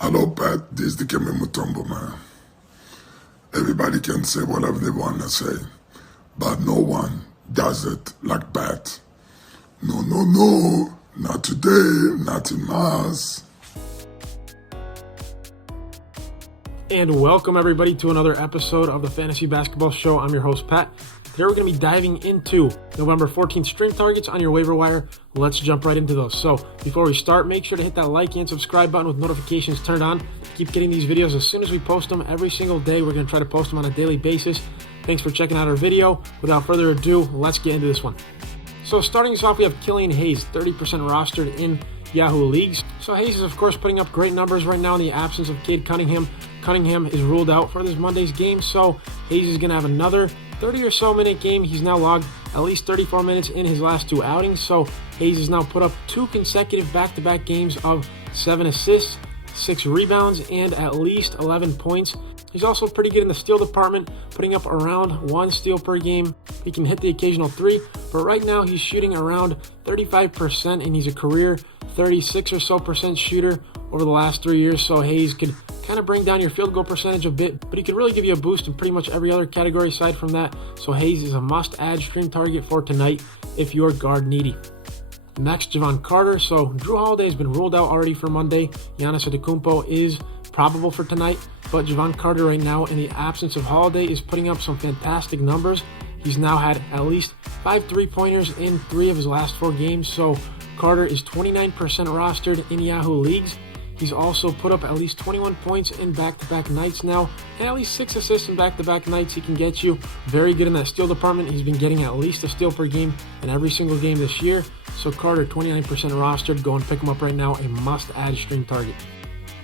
Hello, Pat. This is the Kemi Mutombo, man. Everybody can say whatever they want to say, but no one does it like Pat. No, no, no. Not today. Not in Mars. And welcome everybody to another episode of the Fantasy Basketball Show. I'm your host, Pat. Today we're going to be diving into November 14th stream targets on your waiver wire. Let's jump right into those. So before we start, make sure to hit that like and subscribe button with notifications turned on. Keep getting these videos as soon as we post them every single day. We're going to try to post them on a daily basis. Thanks for checking out our video. Without further ado, let's get into this one. So starting us off, we have Killian Hayes, 30% rostered in Yahoo leagues. So Hayes is of course putting up great numbers right now in the absence of Cade Cunningham. Cunningham is ruled out for this Monday's game, so Hayes is going to have another 30 or so minute game. He's now logged at least 34 minutes in his last two outings, so Hayes has now put up two consecutive back-to-back games of 7 assists, 6 rebounds, and at least 11 points. He's also pretty good in the steal department, putting up around 1 steal per game. He can hit the occasional 3, but right now he's shooting around 35%, and he's a career 36 or so percent shooter over the last 3 years, so Hayes could kind of bring down your field goal percentage a bit, but he could really give you a boost in pretty much every other category aside from that. So Hayes is a must-add stream target for tonight if you're guard needy. Next, Javon Carter. So Drew Holiday has been ruled out already for Monday. Giannis Antetokounmpo is probable for tonight, but Javon Carter right now, in the absence of Holiday, is putting up some fantastic numbers. He's now had at least 5 3-pointers in 3 of his last 4 games, so Carter is 29% rostered in Yahoo leagues. He's also put up at least 21 points in back-to-back nights now, and at least 6 assists in back-to-back nights. He can get you very good in that steal department. He's been getting at least a steal per game in every single game this year. So Carter, 29% rostered. Go and pick him up right now, a must-add stream target.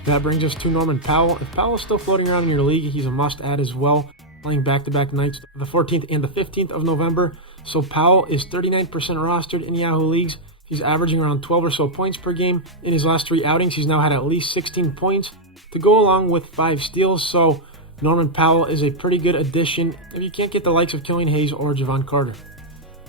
That brings us to Norman Powell. If Powell is still floating around in your league, he's a must-add as well, playing back-to-back nights, the 14th and the 15th of November. So Powell is 39% rostered in Yahoo leagues. He's averaging around 12 or so points per game. In his last 3 outings, he's now had at least 16 points to go along with 5 steals. So Norman Powell is a pretty good addition if you can't get the likes of Killian Hayes or Javon Carter.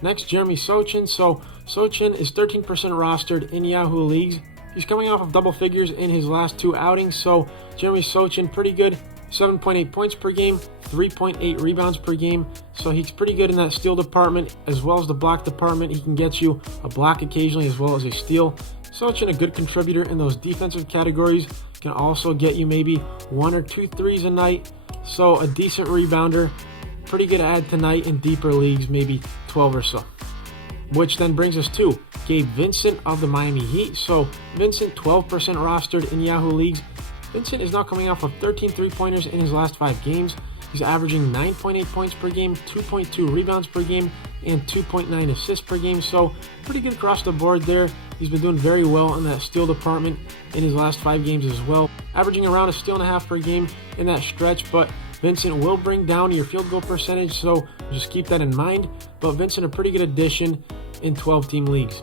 Next, Jeremy Sochan. So Sochan is 13% rostered in Yahoo leagues. He's coming off of double figures in his last 2 outings. So Jeremy Sochan, pretty good. 7.8 points per game, 3.8 rebounds per game. So he's pretty good in that steal department as well as the block department. He can get you a block occasionally as well as a steal. Sochan, a good contributor in those defensive categories, can also get you maybe 1 or 2 threes a night. So a decent rebounder, pretty good add tonight in deeper leagues, maybe 12 or so. Which then brings us to Gabe Vincent of the Miami Heat. So Vincent, 12% rostered in Yahoo leagues. Vincent is now coming off of 13 3-pointers in his last 5 games. He's averaging 9.8 points per game, 2.2 rebounds per game, and 2.9 assists per game. So pretty good across the board there. He's been doing very well in that steal department in his last 5 games as well, averaging around a steal and a half per game in that stretch. But Vincent will bring down your field goal percentage, so just keep that in mind. But Vincent, a pretty good addition in 12-team leagues.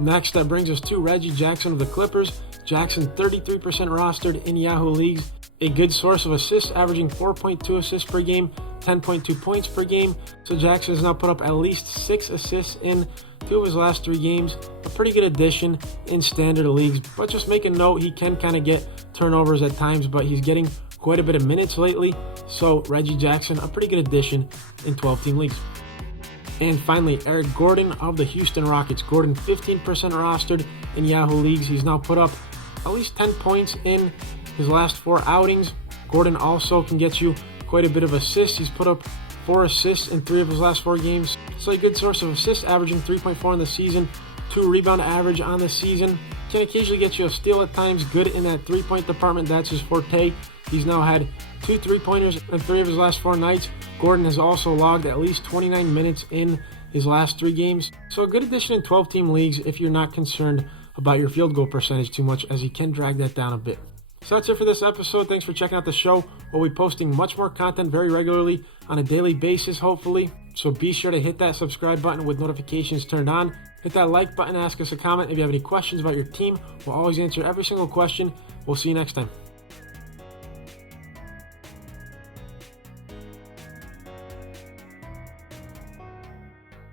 Next, that brings us to Reggie Jackson of the Clippers. Jackson, 33% rostered in Yahoo leagues. A good source of assists, averaging 4.2 assists per game, 10.2 points per game. So Jackson has now put up at least 6 assists in 2 of his last 3 games. A pretty good addition in standard leagues. But just make a note, he can kind of get turnovers at times, but he's getting quite a bit of minutes lately. So Reggie Jackson, a pretty good addition in 12-team leagues. And finally, Eric Gordon of the Houston Rockets. Gordon, 15% rostered in Yahoo leagues. He's now put up at least 10 points in his last 4 outings. Gordon also can get you quite a bit of assists. He's put up 4 assists in 3 of his last 4 games. So a good source of assists, averaging 3.4 in the season, 2 rebound average on the season. Can occasionally get you a steal at times. Good in that 3-point department. That's his forte. He's now had 2 3-pointers in 3 of his last 4 nights. Gordon has also logged at least 29 minutes in his last 3 games. So a good addition in 12-team leagues if you're not concerned about your field goal percentage too much, as he can drag that down a bit. So that's it for this episode. Thanks for checking out the show. We'll be posting much more content very regularly on a daily basis, hopefully. So be sure to hit that subscribe button with notifications turned on. Hit that like button, ask us a comment. If you have any questions about your team, we'll always answer every single question. We'll see you next time.